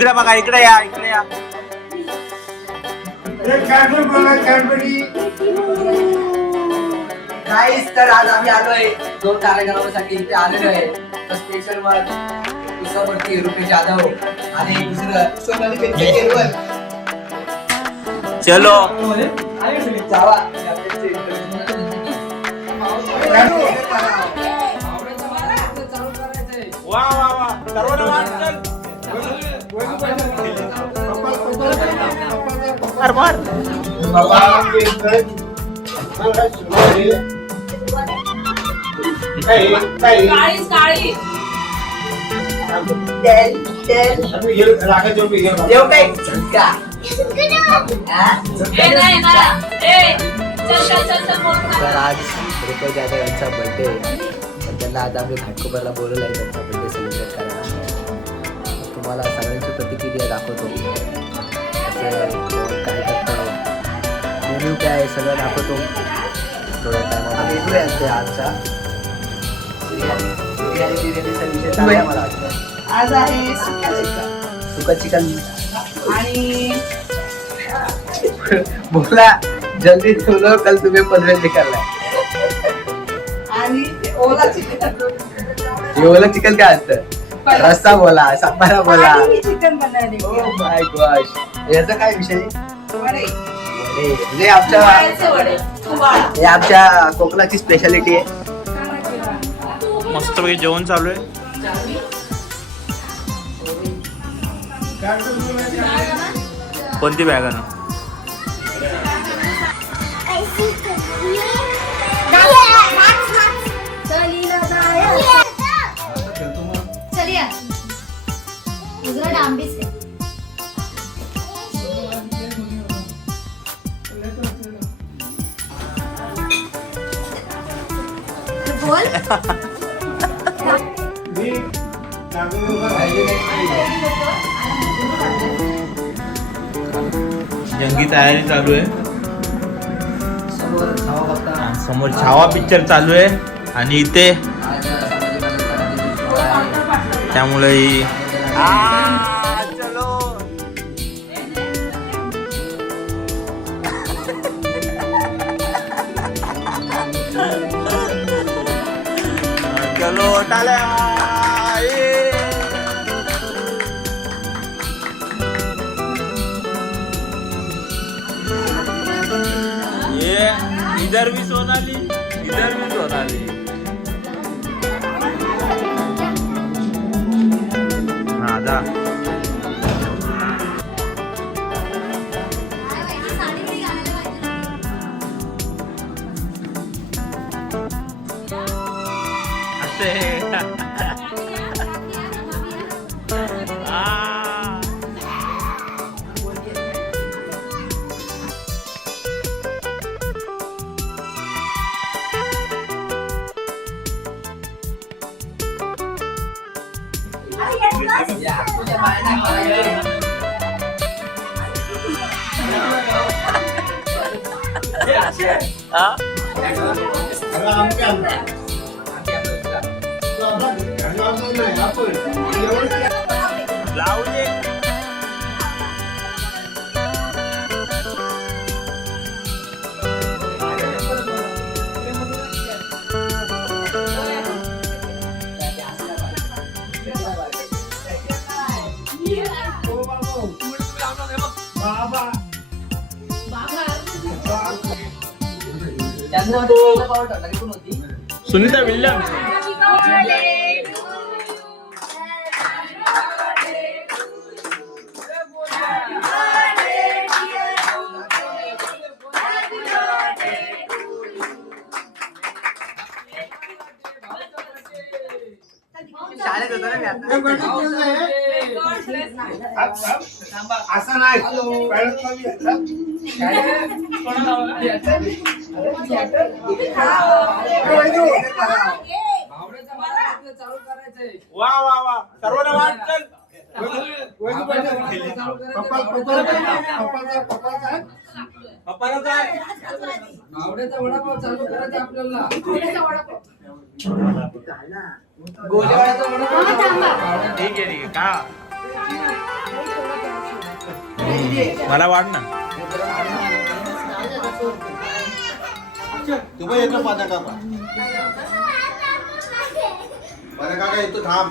इकडे बघा, इकडे या, इकडे या. गाईस, तर आज आम्ही आलोय 2 कार्यक्रमासाठी इथे आलेलो आहे. तर स्पेशल वन उसवरती रुपेश जाधव आणि दुसरं सोनाली बेनके केरवल. चलो जावा. वा वा वा, सर्वांना वाट चल. मार मार. काळीच काळी. देव काय झटका. ए नाही ना. ए चल चल चल चल बोल. तर आज रुपेश जाधव यांचा बर्थडे आहे. तर त्यांना आज आम्ही घाटकोपरला बोलवलं आहे त्यांचा बर्थडे सेलिब्रेट करायला. तुम्हाला सगळ्यांची प्रतिक्रिया दाखवतो. काय करतो, मेन्यू काय आहे सगळं दाखवतो. थोड्या टायमामध्ये भेटूया ते आजचा बिर्याणीचा विषय चालला मला वाटतं. आज आहे सुका चिकन सुका चिकन आणि बोला जल्दी बोलो, कल तुम्हें पनवेल निकलना आणि ओला चिकन. है. ओला चिकन काय असतं? रस्सा बोला, सांबारा बोला. आणि चिकन बनाने ओ माय गॉश, याचा काय विषय? वडे. वडे. म्हणजे आमच्या वाळचे वडे. वाळ. हे आमच्या कोकणाची स्पेशालिटी आहे. मस्तपैकी जेवण चालू आहे. कोणती बॅग आहे ना? चलिए गुजरात आंबी से बोल जंगी तयारी चालू आहे. समोर छावा बघता. समोर छावा पिक्चर चालू आहे आणि इथे त्यामुळे चलो चलो टाल्या. ये इधर भी सोनाली, इधर भी सोनाली. हा जा. असे लावू दे. सुनीता विल्यम. शाळेत होतो ना मी आता. असं नाही. वा वा वा, सर्वांना वाट चल. पप्पाला काय आवड्याचा वडापाव चालू करायचा आपल्याला. ठीक आहे का? मला वाढ ना. तू पण येतो पाना काका येतो थांब.